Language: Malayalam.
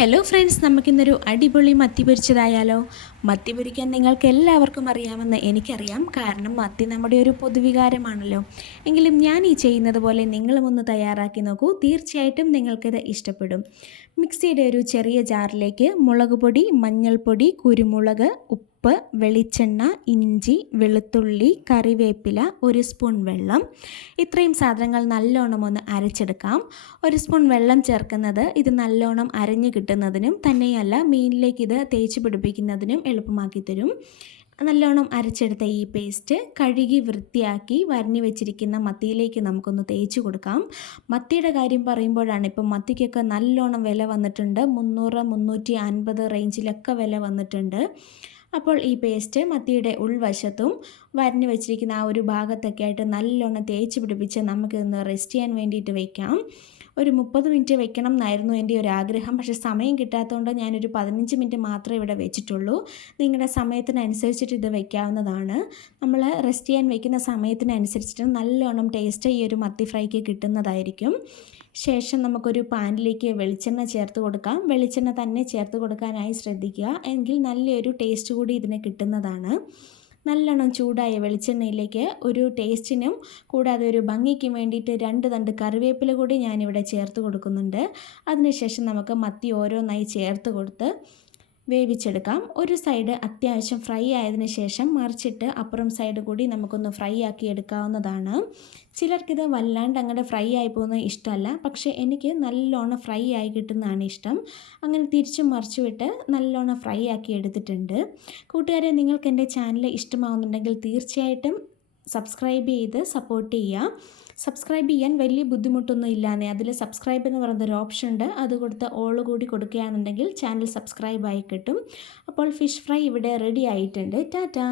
ഹലോ ഫ്രണ്ട്സ്, നമുക്കിന്നൊരു അടിപൊളി മത്തി പൊരിച്ചതായാലോ. മത്തി പൊരിക്കാൻ നിങ്ങൾക്ക് എല്ലാവർക്കും അറിയാമെന്ന് എനിക്കറിയാം, കാരണം മത്തി നമ്മുടെ ഒരു പൊതുവികാരമാണല്ലോ. എങ്കിലും ഞാൻ ഈ ചെയ്യുന്നത് പോലെ നിങ്ങളും ഒന്ന് തയ്യാറാക്കി നോക്കൂ, തീർച്ചയായിട്ടും നിങ്ങൾക്കിത് ഇഷ്ടപ്പെടും. മിക്സിയുടെ ഒരു ചെറിയ ജാറിലേക്ക് മുളക് പൊടി, മഞ്ഞൾപ്പൊടി, കുരുമുളക്, ഉപ്പ്, വെളിച്ചെണ്ണ, ഇഞ്ചി, വെളുത്തുള്ളി, കറിവേപ്പില, ഒരു സ്പൂൺ വെള്ളം, ഇത്രയും സാധനങ്ങൾ നല്ലോണം ഒന്ന് അരച്ചെടുക്കാം. ഒരു സ്പൂൺ വെള്ളം ചേർക്കുന്നത് ഇത് നല്ലോണം അരഞ്ഞു കിട്ടുന്നതിനും തന്നെയല്ല മീനിലേക്ക് ഇത് തേച്ച് പിടിപ്പിക്കുന്നതിനും എളുപ്പമാക്കി തരും. നല്ലോണം അരച്ചെടുത്ത ഈ പേസ്റ്റ് കഴുകി വൃത്തിയാക്കി വരഞ്ഞു വെച്ചിരിക്കുന്ന മത്തിയിലേക്ക് നമുക്കൊന്ന് തേച്ച് കൊടുക്കാം. മത്തിയുടെ കാര്യം പറയുമ്പോഴാണ് ഇപ്പം മത്തിക്കൊക്കെ നല്ലോണം വില വന്നിട്ടുണ്ട്. 300-350 റേഞ്ചിലൊക്കെ വില വന്നിട്ടുണ്ട്. അപ്പോൾ ഈ പേസ്റ്റ് മത്തിയുടെ ഉൾവശത്തും വരഞ്ഞു വെച്ചിരിക്കുന്ന ആ ഒരു ഭാഗത്തൊക്കെ ആയിട്ട് നല്ലോണം തേച്ച് പിടിപ്പിച്ച് നമുക്കിന്ന് റെസ്റ്റ് ചെയ്യാൻ വേണ്ടിയിട്ട് വയ്ക്കാം. ഒരു 30 മിനിറ്റ് വെക്കണം എന്നായിരുന്നു എൻ്റെ ഒരു ആഗ്രഹം. പക്ഷേ സമയം കിട്ടാത്തതുകൊണ്ട് ഞാനൊരു 15 മിനിറ്റ് മാത്രമേ ഇവിടെ വെച്ചിട്ടുള്ളൂ. നിങ്ങളുടെ സമയത്തിനനുസരിച്ചിട്ട് ഇത് വയ്ക്കാവുന്നതാണ്. നമ്മൾ റെസ്റ്റ് ചെയ്യാൻ വയ്ക്കുന്ന സമയത്തിനനുസരിച്ചിട്ട് നല്ലോണം ടേസ്റ്റ് ഈ ഒരു മത്തി ഫ്രൈക്ക് കിട്ടുന്നതായിരിക്കും. ശേഷം നമുക്കൊരു പാനിലേക്ക് വെളിച്ചെണ്ണ ചേർത്ത് കൊടുക്കാം. വെളിച്ചെണ്ണ തന്നെ ചേർത്ത് കൊടുക്കാനായി ശ്രദ്ധിക്കുക, എങ്കിൽ നല്ലൊരു ടേസ്റ്റ് കൂടി ഇതിന് കിട്ടുന്നതാണ്. നല്ലോണം ചൂടായ വെളിച്ചെണ്ണയിലേക്ക് ഒരു ടേസ്റ്റിനും കൂടാതെ ഒരു ഭംഗിക്കും വേണ്ടിയിട്ട് 2 തണ്ട് കറിവേപ്പില കൂടി ഞാനിവിടെ ചേർത്ത് കൊടുക്കുന്നുണ്ട്. അതിനുശേഷം നമുക്ക് മത്തി ഓരോന്നായി ചേർത്ത് കൊടുത്ത് വേവിച്ചെടുക്കാം. ഒരു സൈഡ് അത്യാവശ്യം ഫ്രൈ ആയതിനു ശേഷം മറിച്ചിട്ട് അപ്പുറം സൈഡ് കൂടി നമുക്കൊന്ന് ഫ്രൈ ആക്കി എടുക്കാവുന്നതാണ്. ചിലർക്കിത് വല്ലാണ്ട് അങ്ങോട്ട് ഫ്രൈ ആയി പോകുന്നത് ഇഷ്ടമല്ല, പക്ഷേ എനിക്ക് നല്ലോണം ഫ്രൈ ആയി കിട്ടുന്നതാണ് ഇഷ്ടം. അങ്ങനെ തിരിച്ചും മറിച്ചു വിട്ട് നല്ലോണം ഫ്രൈ ആക്കി എടുത്തിട്ടുണ്ട്. കൂട്ടുകാരെ, നിങ്ങൾക്ക് എൻ്റെ ചാനൽ ഇഷ്ടമാവുന്നുണ്ടെങ്കിൽ തീർച്ചയായിട്ടും സബ്സ്ക്രൈബ് ചെയ്ത് സപ്പോർട്ട് ചെയ്യുക. സബ്സ്ക്രൈബ് ചെയ്യാൻ വലിയ ബുദ്ധിമുട്ടൊന്നും ഇല്ലാന്നേ. അതിൽ സബ്സ്ക്രൈബ് എന്ന് പറയുന്നൊരു ഓപ്ഷൻ ഉണ്ട്, അത് കൊടുത്ത് ഓൾ കൂടി കൊടുക്കുകയാണെന്നുണ്ടെങ്കിൽ ചാനൽ സബ്സ്ക്രൈബ് ആയി കിട്ടും. അപ്പോൾ ഫിഷ് ഫ്രൈ ഇവിടെ റെഡി ആയിട്ടുണ്ട്. ടാറ്റാ.